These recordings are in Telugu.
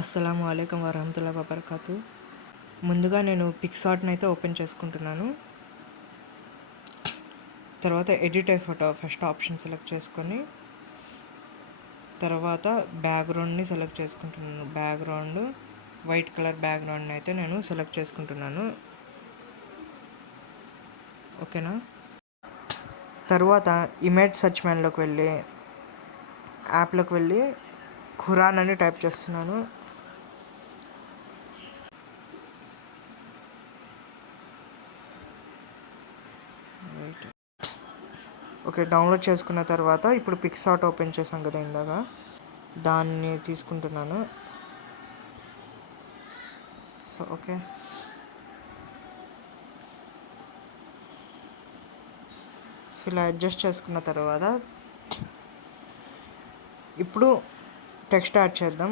అస్సలాము అలైకుం వరహమతుల్లాహి వబర్కాతు. ముందుగా నేను పిక్సార్ట్ని అయితే ఓపెన్ చేసుకుంటున్నాను. తర్వాత ఎడిట్ ఏ ఫోటో ఫస్ట్ ఆప్షన్ సెలెక్ట్ చేసుకొని తర్వాత బ్యాక్గ్రౌండ్ని సెలెక్ట్ చేసుకుంటున్నాను. బ్యాక్గ్రౌండ్ వైట్ కలర్ బ్యాక్గ్రౌండ్ని అయితే నేను సెలెక్ట్ చేసుకుంటున్నాను. ఓకేనా. తర్వాత ఇమేజ్ సెర్చ్ మెనూలోకి వెళ్ళి యాప్లోకి వెళ్ళి ఖురాన్ అని టైప్ చేస్తున్నాను. ఓకే, డౌన్లోడ్ చేసుకున్న తర్వాత ఇప్పుడు పిక్సార్ట్ ఓపెన్ చేసాం కదా ఇందాక, దాన్ని తీసుకుంటున్నాను. సో ఓకే, సో ఇలా అడ్జస్ట్ చేసుకున్న తర్వాత ఇప్పుడు టెక్స్ట్ యాడ్ చేద్దాం.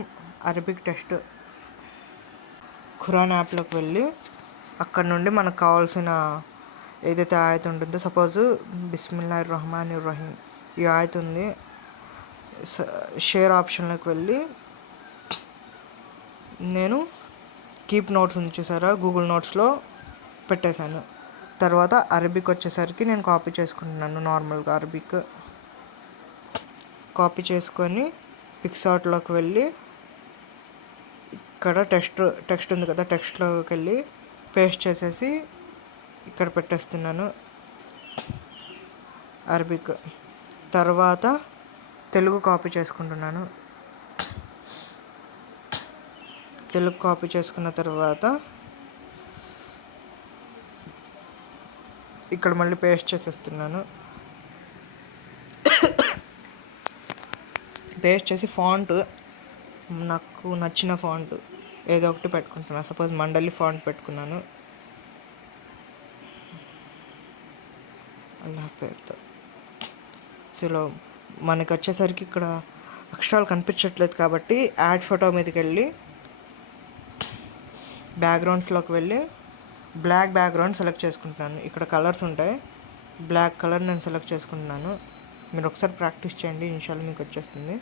Arabic text. ఖురాన్ యాప్లోకి వెళ్ళి అక్కడ నుండి మనకు కావాల్సిన ఏదైతే ఆయత ఉంటుందో, సపోజ్ బిస్మిల్లాహిర్ రహమానిర్ రహీం ఈ ఆయత ఉంది. షేర్ ఆప్షన్లోకి వెళ్ళి నేను కీప్ నోట్స్ ఉంది చూసారా, గూగుల్ నోట్స్లో పెట్టేశాను. తర్వాత అరబిక్ వచ్చేసరికి నేను కాపీ చేసుకుంటున్నాను. నార్మల్గా అరబిక్ కాపీ చేసుకొని పిక్సార్ట్లోకి వెళ్ళి ఇక్కడ టెక్స్ట్ ఉంది కదా, టెక్స్ట్లోకి వెళ్ళి పేస్ట్ చేసేసి ఇక్కడ పెట్టేస్తున్నాను అరబిక్. తర్వాత తెలుగు కాపీ చేసుకుంటున్నాను. తెలుగు కాపీ చేసుకున్న తర్వాత ఇక్కడ మళ్ళీ పేస్ట్ చేసేస్తున్నాను. పేస్ట్ చేసి ఫాంట్ నాకు నచ్చిన ఫాంట్ ఏదో ఒకటి పెట్టుకుంటున్నాను. సపోజ్ మండలి ఫాంట్ పెట్టుకున్నాను అల్లాహ్ పేరుతో. సో మనకి వచ్చేసరికి ఇక్కడ అక్షరాలు కనిపించట్లేదు కాబట్టి యాడ్ ఫోటో మీదకి వెళ్ళి బ్యాక్గ్రౌండ్స్లోకి వెళ్ళి బ్లాక్ బ్యాక్గ్రౌండ్ సెలెక్ట్ చేసుకుంటున్నాను. ఇక్కడ కలర్స్ ఉంటాయి, బ్లాక్ కలర్ నేను సెలెక్ట్ చేసుకుంటున్నాను. మీరు ఒకసారి ప్రాక్టీస్ చేయండి, ఇన్షాల్లా మీకు వచ్చేస్తుంది.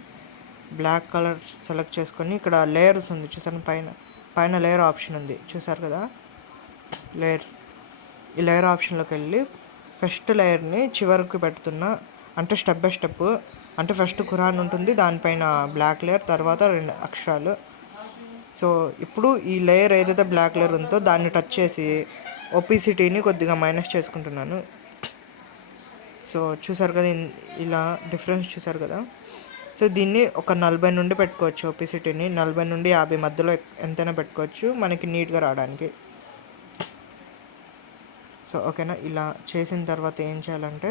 బ్లాక్ కలర్ సెలెక్ట్ చేసుకొని ఇక్కడ లేయర్స్ ఉంది చూసాను, పైన లేయర్ ఆప్షన్ ఉంది చూసారు కదా, లేయర్స్. ఈ లేయర్ ఆప్షన్లోకి వెళ్ళి ఫస్ట్ లేయర్ని చివరికి పెడుతున్నా, అంటే స్టెప్ బై స్టెప్. అంటే ఫస్ట్ ఖురాన్ ఉంటుంది, దానిపైన బ్లాక్ లేయర్, తర్వాత 2 అక్షరాలు. సో ఇప్పుడు ఈ లేయర్ ఏదైతే బ్లాక్ లేయర్ ఉందో దాన్ని టచ్ చేసి ఒపిసిటీని కొద్దిగా మైనస్ చేసుకుంటున్నాను. సో చూసారు కదా, ఇలా డిఫరెన్స్ చూసారు కదా. సో దీన్ని ఒక 40 నుండి పెట్టుకోవచ్చు. ఒపిసిటీని 40 నుండి 50 మధ్యలో ఎంతైనా పెట్టుకోవచ్చు మనకి నీట్గా రావడానికి. సో ఓకేనా. ఇలా చేసిన తర్వాత ఏం చేయాలంటే,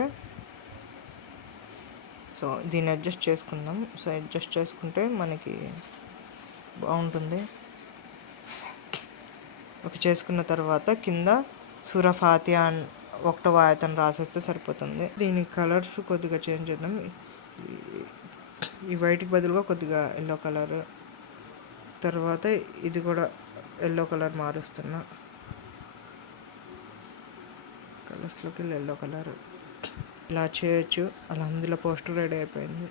సో దీన్ని అడ్జస్ట్ చేసుకుందాం. సో అడ్జస్ట్ చేసుకుంటే మనకి బాగుంటుంది. ఓకే, చేసుకున్న తర్వాత కింద సూరా ఫాతిహా 1వ ఆయతను రాసేస్తే సరిపోతుంది. దీని కలర్స్ కొద్దిగా చేంజ్ చేద్దాం. ఈ వైట్కి బదులుగా కొద్దిగా ఎల్లో కలర్, తర్వాత ఇది కూడా ఎల్లో కలర్ మారుస్తున్నా. కలర్స్లోకి ఎల్లో కలర్ ఇలా చేయొచ్చు. అల్హమ్దులిల్లాహ్ పోస్టర్ రెడీ అయిపోయింది.